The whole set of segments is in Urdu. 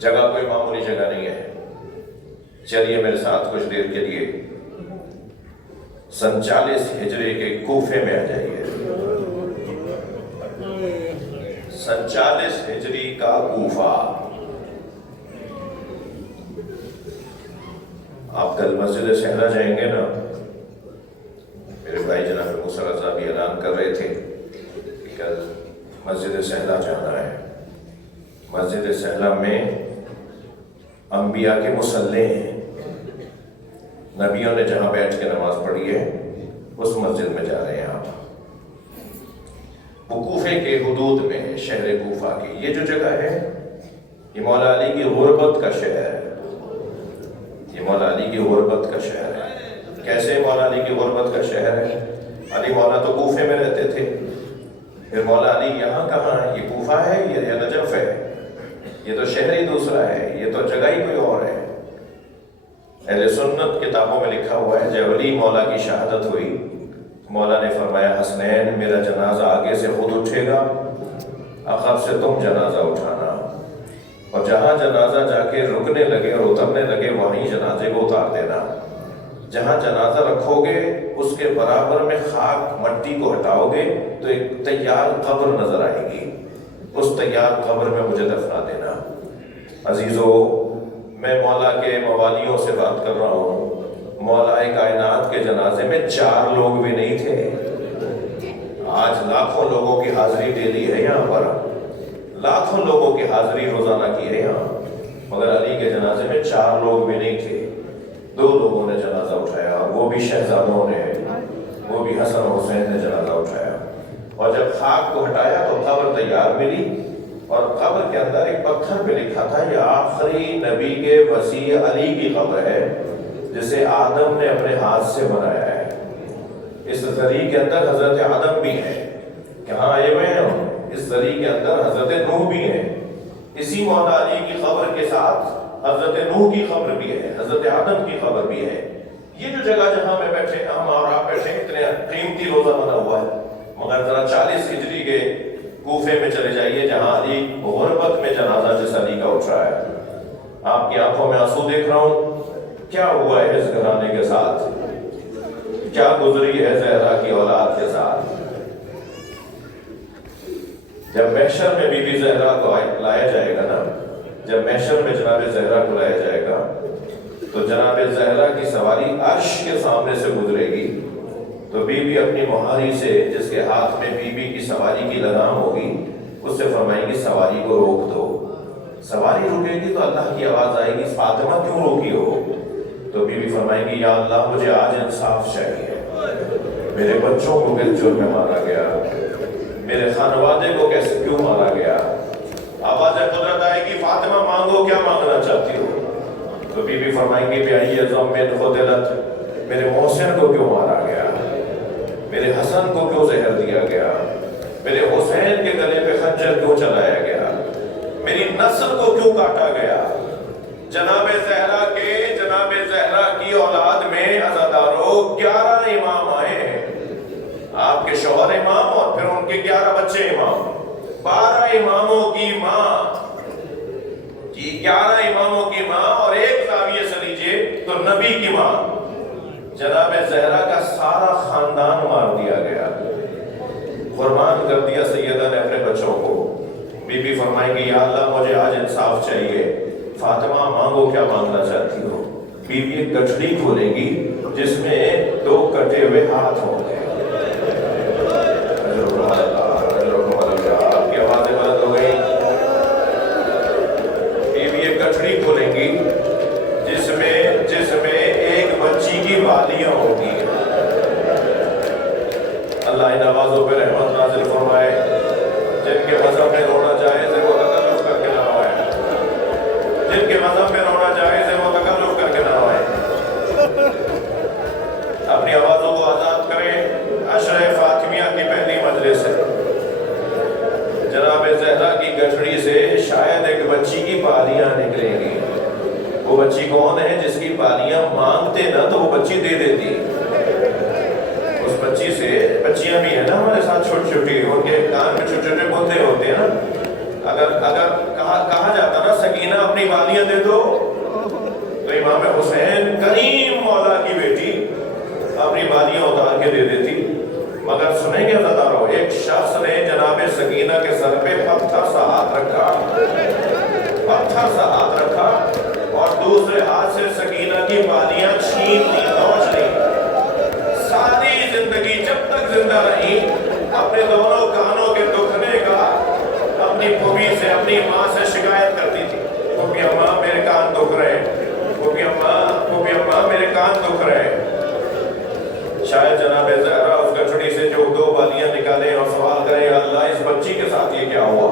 جگہ کوئی معمولی جگہ نہیں ہے. چلیے میرے ساتھ کچھ دیر کے لیے 47 ہجری کے کوفے میں آ جائیے. 47 ہجری کا کوفہ. آپ کل مسجد صحرا جائیں گے نا؟ میرے بھائی جناب موسیٰ رضا بھی اعلان کر رہے تھے کہ کل مسجد صحرا جانا ہے. مسجد صحرا میں انبیاء کے مصلے ہیں. نبیوں نے جہاں بیٹھ کے نماز پڑھی ہے اس مسجد میں جا رہے ہیں آپ. وہ کوفے کے حدود میں ہے، شہر کوفہ کی. یہ جو جگہ ہے یہ مولا علی کی غربت کا شہر ہے. یہ مولا علی کی غربت کا شہر ہے. کیسے مولا علی کی غربت کا شہر ہے؟ علی مولا تو کوفے میں رہتے تھے، پھر مولا علی یہاں کہاں ہے؟ یہ کوفہ ہے، یہ نجف ہے، یہ تو شہر ہی دوسرا ہے، یہ تو جگہ ہی کوئی اور ہے. اہل سنت کتابوں میں لکھا ہوا ہے جب علی مولا کی شہادت ہوئی، مولا نے فرمایا حسنین میرا جنازہ آگے سے خود اٹھے گا، عقب سے تم جنازہ اٹھانا، اور جہاں جنازہ جا کے رکنے لگے اور اترنے لگے وہیں جنازے کو اتار دینا. جہاں جنازہ رکھو گے اس کے برابر میں خاک مٹی کو ہٹاؤ گے تو ایک تیار قبر نظر آئے گی، اس تیار قبر میں مجھے دفنا دینا. عزیزو، میں مولا کے موالیوں سے بات کر رہا ہوں. مولا کائنات کے جنازے میں 4 لوگ بھی نہیں تھے. آج لاکھوں لوگوں کی حاضری ڈیلی ہے یہاں پر، لاکھوں لوگوں کی حاضری روزانہ کی ہے یہاں، مگر علی کے جنازے میں 4 لوگ بھی نہیں تھے. 2 لوگوں نے جنازہ اٹھایا، وہ بھی شہزادوں نے، وہ بھی حسن و حسین نے جنازہ اٹھایا. اور جب خاک کو ہٹایا تو قبر تیار ملی، اور قبر کے اندر ایک پتھر پہ لکھا تھا یہ آخری نبی کے وصی علی کی قبر ہے جسے آدم نے اپنے ہاتھ سے بنایا ہے. اس زری کے اندر حضرت آدم بھی ہیں، کہاں آئے ہوئے ہیں ہم؟ اس زری کے اندر حضرت نوح بھی ہیں. اسی مولا علی کی قبر کے ساتھ حضرت نوح کی قبر بھی ہے، حضرت آدم کی قبر بھی ہے. یہ جو جگہ جہاں میں بیٹھے ہم اور آپ بیٹھے اتنے قیمتی روزہ بنا ہوا ہے، مگر ذرا 40 ہجری کے کوفے میں چلے جائیے جہاں علی غربت میں جنازہ جس علی کا اٹھ رہا ہے. آپ کی آنکھوں میں آنسو دیکھ رہا ہوں. کیا ہوا ہے اس گھرانے کے ساتھ؟ کیا گزری ہے زہرا کی اولاد کے ساتھ؟ جب محشر میں بی بی زہرا کو لایا جائے گا نا، جب محشر میں جناب زہرا کو لایا جائے گا تو جناب زہرا کی سواری عرش کے سامنے سے گزرے گی، تو بی بی اپنی مہاری سے جس کے ہاتھ میں بی بی کی سواری کی لگام ہوگی اس سے فرمائیں گی سواری کو روک دو. سواری رکے گی تو اللہ کی آواز آئے گی فاطمہ کیوں روکی ہو؟ تو بی بی فرمائیں گی یا اللہ مجھے آج انصاف چاہیے. میرے بچوں کو کس جرم میں مارا گیا، میرے خانوادے کو کیسے کیوں مارا گیا؟ آواز قدرت آئے گی فاطمہ مانگو، کیا مانگنا چاہتی ہو؟ تو بی بی فرمائیں گی بِأَيِّ ذَنبٍ قُتِلَتْ، میرے محسن کو کیوں مارا گیا، میرے حسن کو کیوں زہر دیا گیا، میرے حسین کے گلے پہ خنجر کیوں چلایا گیا، میری نسل کو کیوں کاٹا گیا؟ جناب زہرا کی اولاد میں عزاداروں 11 امام آئے ہیں. آپ کے شوہر امام اور پھر ان کے 11 بچے امام، 12 اماموں کی ماں، 11 اماموں کی ماں، اور ایک زاویے سے لیجئے تو نبی کی ماں. جناب زہرا کا سارا خاندان مار دیا گیا، قربان کر دیا سیدہ نے اپنے بچوں کو. بی بی فرمائیں گی یا اللہ مجھے آج انصاف چاہیے. فاطمہ مانگو، کیا مانگنا چاہتی ہو؟ بی بی ایک گٹھڑی کھولے گی جس میں 2 کٹے ہوئے ہاتھ ہوں گے. آپ کی آوازیں بلند ہو گئی. بی بی ایک گٹھڑی کھولیں گی جس میں ایک بچی کی بالیاں ہوگی. اللہ ان آوازوں پہ رحمت نازل فرمائے. جن کے مذہب میں رونا جائز ہے وہ تکلف کر کے نہ روئے، جن کے مذہب میں رونا جائز ہے وہ تکلف کر کے نہ روئے. اپنی آوازوں کو آزاد کریں. عشرہ فاطمیہ کی پہلی مجلس ہے. جناب زہرا کی گٹھڑی سے شاید ایک بچی کی بالیاں نکلیں گی. وہ بچی کون ہے جس کی بالیاں مانگتے نا تو وہ بچی دے دیتی. اس بچی سے، بچیاں بھی ہیں نا ہمارے ساتھ چھوٹی چھوٹی، ان کے کان میں چھوٹے چھوٹے بندے ہوتے ہیں نا، اگر کہا کہا جاتا نا سکینہ اپنی بالیاں دے دو، تو امام حسین کریم مولا کی بیٹی اپنی بالیاں اتار کے دے دیتی. مگر سنیں گے عزادارو، ایک شخص نے جناب سکینہ کے سر پہ پتھر سا ہاتھ رکھا اور دوسرے ہاتھ سے سکینہ کی بالیاں چھین لی، نوچ لی. ساری زندگی جب تک زندہ رہی اپنے دونوں کانوں کے دکھنے کا اپنی پھوپھی سے، اپنی ماں سے شکایت کرتی تھی. پھوپھی اماں میرے کان دکھ رہے، پھوپھی اماں میرے کان دکھ رہے. شاید جناب زہرا اس گٹھڑی سے جو 2 بالیاں نکالیں اور سوال کریں اللہ اس بچی کے ساتھ یہ کیا ہوا.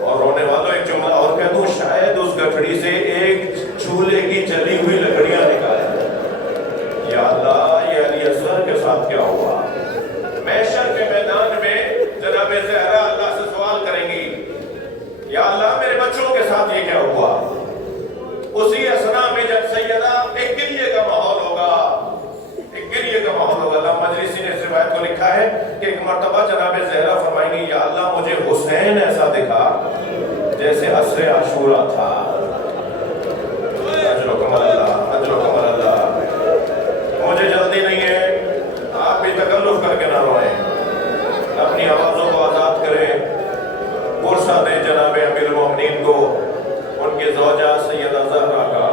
اور رونے والوں ایک جملہ اور کہہ دوں، شاید اس گٹھڑی سے ایک چولہے کی جلی ہوئی لکڑیاں نکالیں. یا اللہ یہ علی اصغر کے ساتھ کیا ہوا. محشر کے میدان میں جناب زہرا اللہ سے سوال کریں گی یا اللہ میرے بچوں کے ساتھ یہ کیا ہوا. اسی اثنا میں جب سیدہ ایک گریے کا ماحول ہوگا، اللہ مجلسی نے اس روایت کو لکھا ہے کہ ایک مرتبہ جناب زہرا فرمائیں گی یا اللہ مجھے حسین ایسا دکھا جیسے عصر عاشورہ تھا. اجرکم اللہ. مجھے جلدی نہیں ہے، آپ بھی تکلف کر کے نہ روئیں، اپنی آوازوں کو آزاد کریں. پرسہ دیں جناب امیر المومنین کو، ان کی زوجہ سیدہ زہرا کا.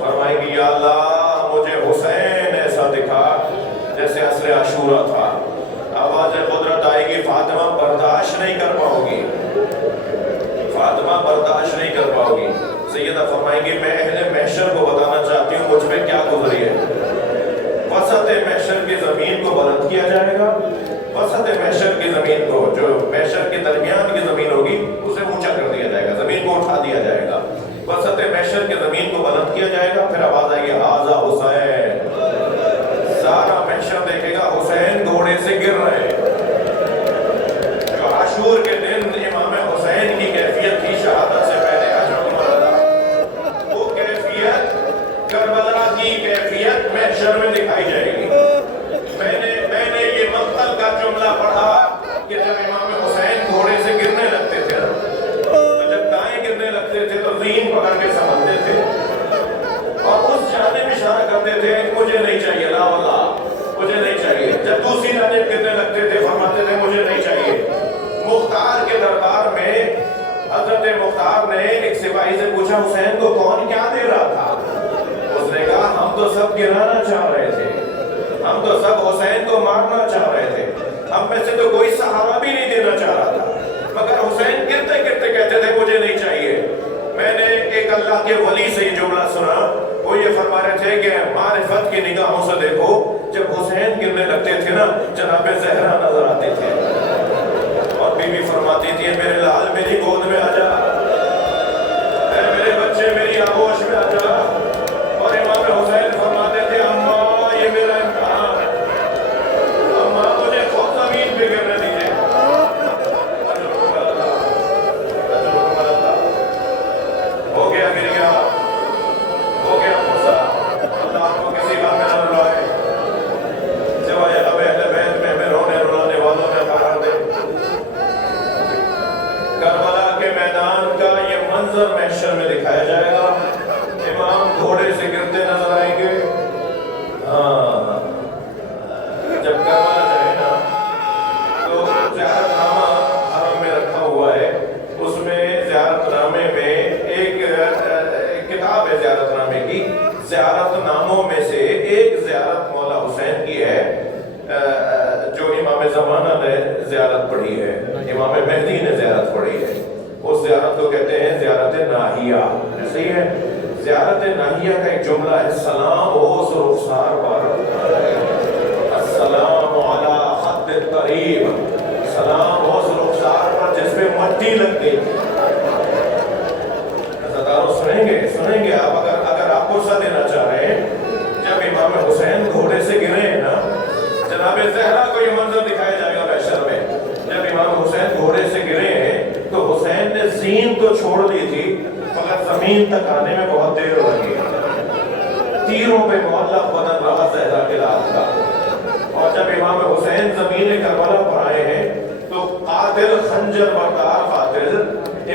فرمائیں گی یا اللہ مجھے حسین ایسا دکھا جیسے عصر عاشورہ تھا. آواز قدرت آئے گی، فاطمہ برداشت نہیں کر پاؤ گی. سیدہ فرمائیں گی میں اہل محشر کو بتانا چاہتی ہوں مجھ پہ کیا گزری ہے. وسط محشر کی زمین کو بلند کیا جائے گا، وسط محشر کی زمین کو، جو محشر کے درمیان کی زمین ہوگی اسے اونچا کر دیا جائے گا، زمین کو اٹھا دیا جائے گا. وسط محشر کی زمین کو بلند کیا جائے گا، پھر آواز آئے گی ھذا حسین. سارا محشر دیکھے گا حسین گھوڑے سے گر رہے. جو عاشور کے دن امام حسین کی کیفیت تھی شہادت سے پہلے، وہ کیفیت کربلا کی کیفیت محشر میں دکھائی جائے گی. میں نے یہ مقتل کا جملہ پڑھا کہ جب امام حسین گھوڑے سے گرنے لگتے تھے تو جب دائیں گرنے لگتے تھے تو زین پکڑ کے سنبھلتے تھے اور اس جانب اشارہ کرتے تھے مجھے نہیں چاہیے، لا واللہ مجھے نہیں چاہیے. جب دوسری جانب گرنے لگتے تھے فرماتے تھے مجھے نہیں چاہیے. مختار کے دربار میں حضرت مختار نے ایک سپاہی سے پوچھا حسین کو کون کیا دے رہا تھا. اس نے کہا ہم تو سب گرانا چاہ رہے تھے، ہم تو سب حسین کو مارنا چاہ رہے تھے، ہم میں سے تو کوئی سہارا بھی نہیں دینا چاہ رہا تھا، مگر حسین گرتے گرتے کہتے تھے مجھے نہیں چاہیے. میں نے ایک اللہ کے ولی سے یہ جملہ سنا، وہ یہ فرما رہے تھے کہ معرفت کی نگاہوں سے دیکھو، جب حسین گرنے لگتے تھے نا جناب زہرا نظر آتے تھے اور بی بی فرماتی تھی میرے لال میری گود میں آ جا، اے میرے بچے میری آغوش میں آ جا. اور امام حسین فرماتے تھے اماں یہ میرا امتحان ہے، اماں مجھے خود زمین پہ گرنے دیجیے. ہو گیا گریا، ہو گیا غصہ، اللہ آپ کو کسی کام میں نہ رلائے سوائے اب اہل بیت میں ہمیں رونے رلانے والوں میں قرار دے. کربلا کے میدان کا یہ منظر محشر میں دکھایا جائے گا. امام گھوڑے سے گرتے نظر آئیں گے. جب کربلا جائے نا تو زیارت نامہ حرم میں رکھا ہوا ہے، اس میں زیارت نامے میں ایک کتاب ہے زیارت نامے کی. زیارت ناموں میں سے ایک زیارت مولا حسین کی ہے جو امام زمانہ نے زیارت پڑھی ہے، امام مہدی نے زیارت پڑھی ہے. اس زیارت کو کہتے ہیں زیارت ناہیہ. صحیح ہے. زیارت ناہیہ کا ایک جملہ ہے سلام ہو اس رخسار پر، السلام علی خط الطریب، سلام ہو اس رخسار پر جس پہ مٹی لگ گئی. سنیں گے آپ اگر آپ غصہ دینا چاہ رہے ہیں. جب امام حسین گھوڑے سے گرے ہیں نا، جناب زہرا کو یہ منظر دکھایا جائے گا محشر میں. جب امام حسین گھوڑے سے گرے ہیں تو حسین نے زین تو چھوڑ دی تھی مگر زمین تک آنے میں بہت دیر لگی. تیروں پہ معلق بدن رہا زہرا کے لال کا. اور جب امام حسین زمین کربلا پر آئے ہیں تو قاتل خنجر بردار قاتل